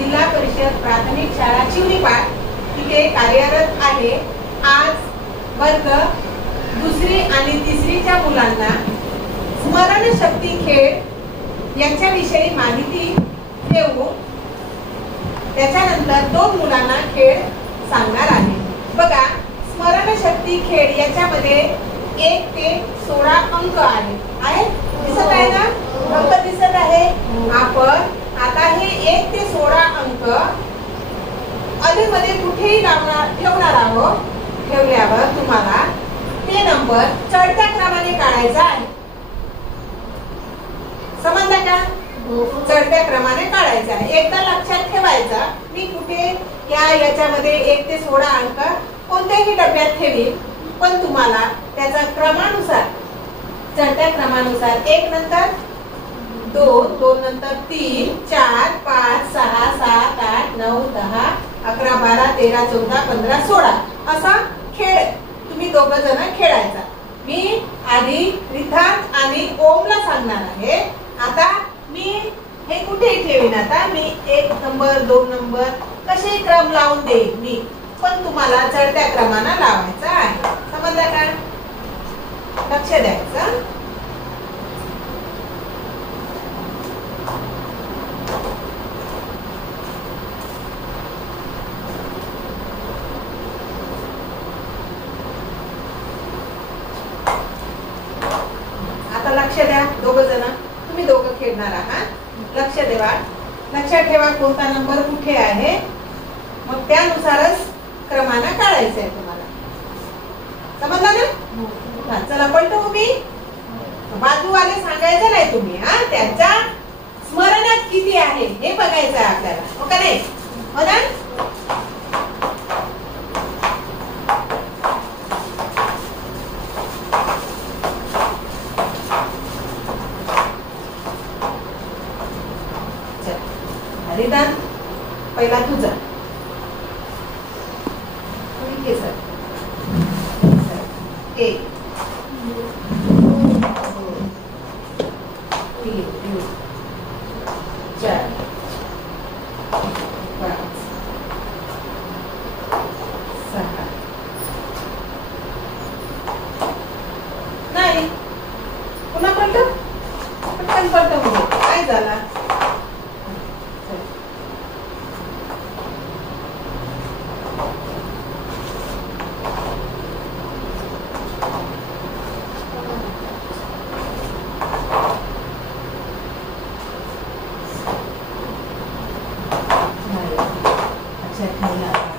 जिल्हा परिषद प्राथमिक शाळा चिवणीपाट तिथे कार्यरत आहे। आज वर्ग दुसरी आणि तिसरीच्या मुलांना स्मरणशक्ती खेळ यांच्याविषयी माहिती देऊ। त्याच्यानंतर 2 मुलांना खेळ सांगणार आहे। बघा, स्मरणशक्ती खेळ याच्यामध्ये 1 ते 16 अंक आहेत। दिसत आहे ना? अंक दिसत आहे। आपण आता हे 1 ते 16 अंक अधेमध्ये कुठेही ठेवणार आहोत। ठेवल्यावर तुम्हाला ते नंबर चढत्या क्रमाने काढायचा आहे। समजलं का? चढत्या क्रमाने काढायचा आहे। एकदा लक्षात ठेवायचा, मी कुठे याच्यामध्ये 1 ते 16 अंक कोणत्याही डब्यात ठेवीन, पण तुम्हाला त्याचा क्रमानुसार चढत्या क्रमानुसार 1 नंतर 2, 2 नंतर 3, 4, 5, 6, 7, 8, 9, 10, 11, 12, 13, 14, 15, 16 असा खेळ तुम्ही दोघ जण खेळायचा। मी आधी रिथार्थ आणि ओमला सांगणार आहे। आता मी हे कुठे ठेवीन, आता मी 1 नंबर 2 नंबर कसे क्रम लावून देईन मी, पण तुम्हाला चढत्या क्रमाने लावायचा आहे। समजलं का? लक्ष द्यायचं। आता लक्ष द्या दोघ जण, तुम्ही दोघं खेळणार आहात। लक्ष द्या, लक्षात ठेवा कोणता नंबर कुठे आहे, मग त्यानुसारच क्रमाने काढायचं आहे तुम्हाला। समजलं ना? चला पलटू उभी। बाजूवाले सांगायचं नाही तुम्ही, त्यांच्या स्मरणात किती आहे हे बघायचं आहे आपल्याला, हो का नाही? हो ना? हरिदान पहिला तुझा। ठीक आहे सर। 1 2 3 4 5 6 नाही, पुन्हा पलटो, पटकन पलटो। काय झाला? अच्छा,